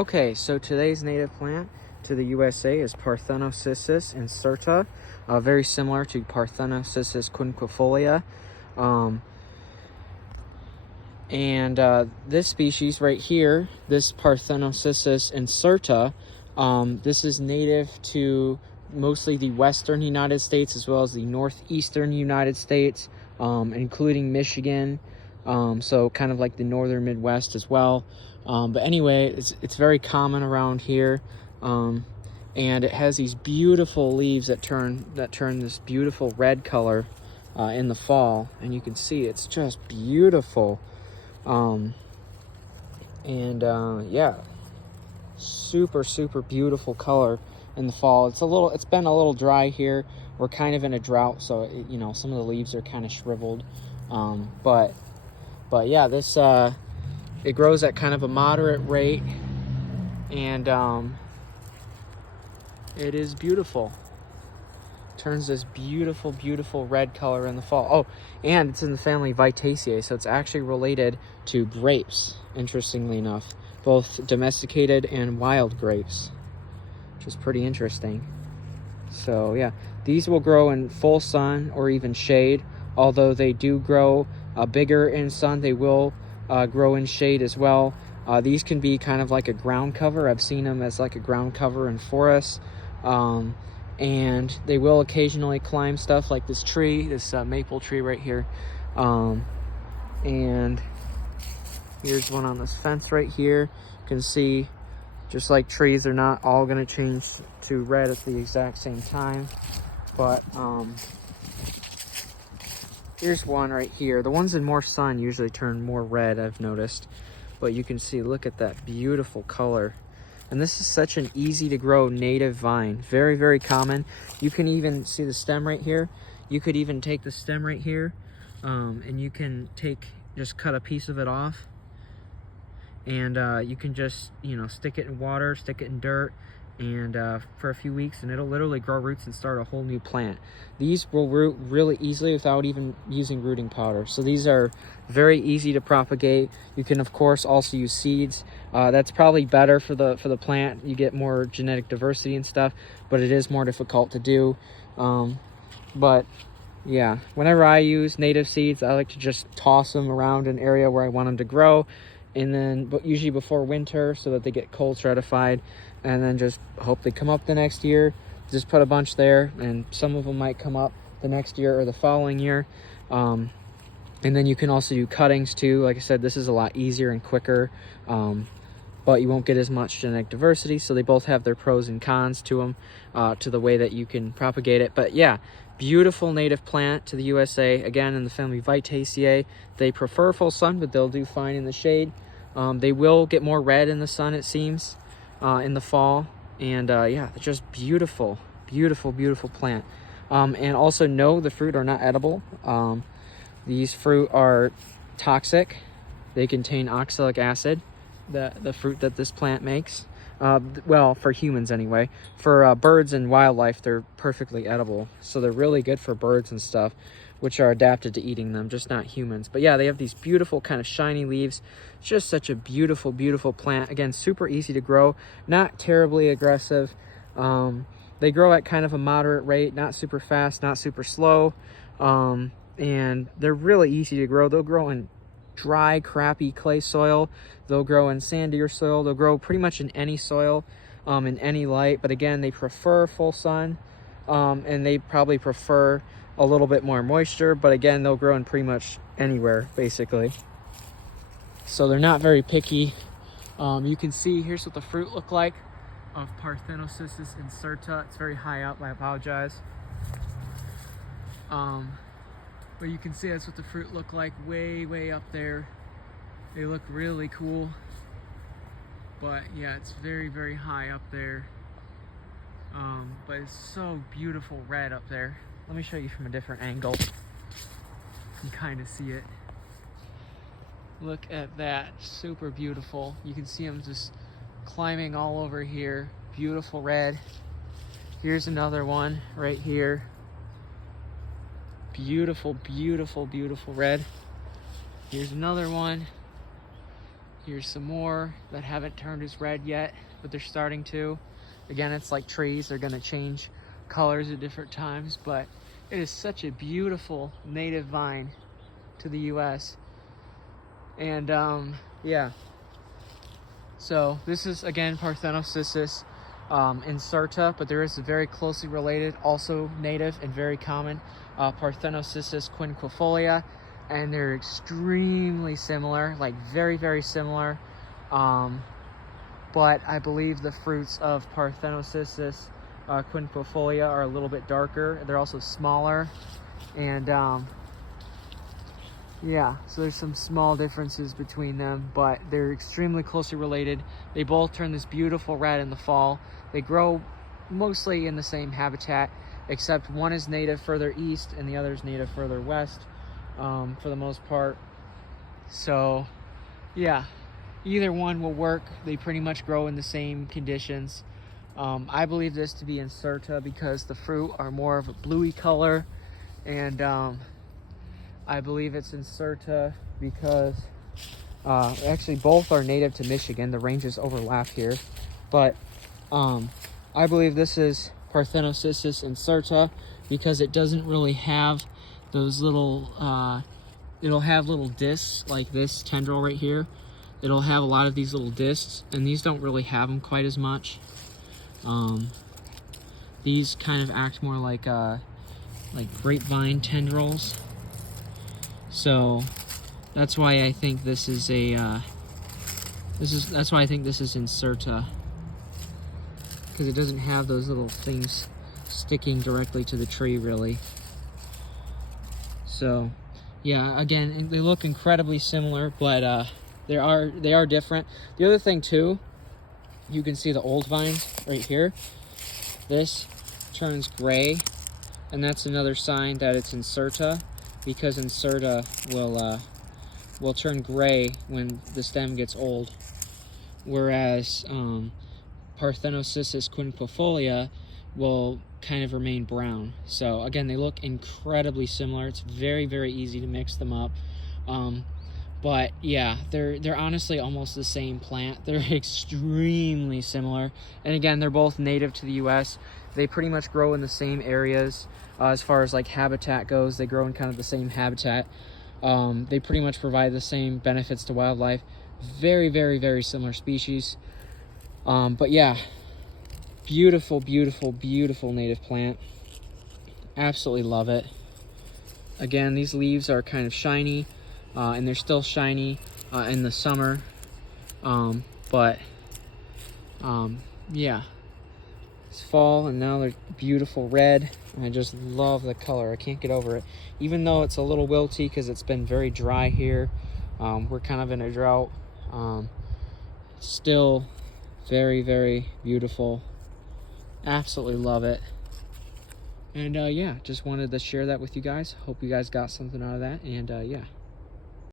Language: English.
Okay, so today's native plant to the USA is Parthenocissus inserta, very similar to Parthenocissus quinquefolia. This species right here, this Parthenocissus inserta, this is native to mostly the western United States as well as the northeastern United States, including Michigan, so kind of like the northern Midwest as well. But anyway, it's very common around here, and it has these beautiful leaves that turn this beautiful red color in the fall, and you can see it's just beautiful. Yeah, super beautiful color in the fall. It's been a little dry here. We're kind of in a drought, so some of the leaves are kind of shriveled. But yeah, this it grows at kind of a moderate rate, and it is beautiful. Turns this beautiful red color in the fall. Oh, and it's in the family Vitaceae, so it's actually related to grapes, interestingly enough, both domesticated and wild grapes, which is pretty interesting. So yeah, these will grow in full sun or even shade. Although they do grow bigger in sun, they will grow in shade as well. These can be kind of like a ground cover. I've seen them as like a ground cover in forests. And they will occasionally climb stuff like this tree, this maple tree right here. And here's one on this fence right here. You can see, just like trees, they're not all going to change to red at the exact same time. But here's one right here. The ones in more sun usually turn more red, I've noticed. But you can see, look at that beautiful color. And this is such an easy to grow native vine. Very common. You can even see the stem right here. You could even take the stem right here, and you can just cut a piece of it off. And you can just, stick it in water, stick it in dirt, and for a few weeks, and it'll literally grow roots and start a whole new plant. These will root really easily without even using rooting powder. So these are very easy to propagate. You can of course also use seeds. That's probably better for the plant. You get more genetic diversity and stuff, but it is more difficult to do. But yeah, whenever I use native seeds, I like to just toss them around an area where I want them to grow, and then but usually before winter, so that they get cold stratified, and then just hope they come up the next year. Just put a bunch there, and some of them might come up the next year or the following year. And then you can also do cuttings too. Like I said, this is a lot easier and quicker, but you won't get as much genetic diversity. So they both have their pros and cons to them, to the way that you can propagate it. But yeah, beautiful native plant to the USA. Again, in the family Vitaceae. They prefer full sun, but they'll do fine in the shade. They will get more red in the sun, it seems, in the fall. And yeah, it's just beautiful plant. And also, no, the fruit are not edible. These fruit are toxic. They contain oxalic acid, the fruit that this plant makes. Well, for humans anyway. For birds and wildlife, they're perfectly edible. So they're really good for birds and stuff, which are adapted to eating them, just not humans. But yeah, they have these beautiful kind of shiny leaves. It's just such a beautiful plant. Again, super easy to grow, not terribly aggressive. They grow at kind of a moderate rate, not super fast, not super slow. And they're really easy to grow. They'll grow in dry, crappy clay soil. They'll grow in sandier soil. They'll grow pretty much in any soil, in any light. But again, they prefer full sun, and they probably prefer a little bit more moisture. But again, they'll grow in pretty much anywhere, basically. So they're not very picky. You can see, here's what the fruit look like of Parthenocissus inserta. It's very high up, I apologize. But you can see that's what the fruit look like, way up there. They look really cool. But yeah, it's very high up there. But it's so beautiful red up there. Let me show you from a different angle. You can kind of see it. Look at that, super beautiful. You can see them just climbing all over here. Beautiful red. Here's another one right here. Beautiful red. Here's another one. Here's some more that haven't turned as red yet, but they're starting to. Again, it's like trees, they're gonna change colors at different times, but it is such a beautiful native vine to the US. And yeah, so this is again Parthenocissus inserta, but there is a very closely related, also native and very common Parthenocissus quinquefolia, and they're extremely similar, like very, very similar. But I believe the fruits of Parthenocissus quinquefolia are a little bit darker. They're also smaller, and yeah, so there's some small differences between them, but they're extremely closely related. They both turn this beautiful red in the fall. They grow mostly in the same habitat, except one is native further east and the other is native further west, for the most part. So yeah, either one will work. They pretty much grow in the same conditions. I believe this to be inserta because the fruit are more of a bluey color, and I believe it's inserta because actually both are native to Michigan. The ranges overlap here, but I believe this is Parthenocissus inserta because it doesn't really have those little it'll have little discs like this tendril right here. It'll have a lot of these little discs, and these don't really have them quite as much. These kind of act more like grapevine tendrils. So that's why I think this is a that's why I think this is inserta, because it doesn't have those little things sticking directly to the tree really. So yeah, again, they look incredibly similar, but they are different. The other thing too, you can see the old vines right here. This turns gray, and that's another sign that it's inserta, because inserta will turn gray when the stem gets old, whereas Parthenocissus quinquefolia will kind of remain brown. So again, they look incredibly similar. It's very, very easy to mix them up. But yeah, they're honestly almost the same plant. They're extremely similar. And again, they're both native to the US. They pretty much grow in the same areas as far as like habitat goes. They grow in kind of the same habitat. They pretty much provide the same benefits to wildlife. Very, very, very similar species. But yeah, beautiful, beautiful, beautiful native plant. Absolutely love it. Again, these leaves are kind of shiny. And they're still shiny in the summer, yeah, it's fall and now they're beautiful red, and I just love the color. I can't get over it, even though it's a little wilty because it's been very dry here. We're kind of in a drought. Still very, very beautiful. Absolutely love it. And yeah, just wanted to share that with you guys. Hope you guys got something out of that, and yeah.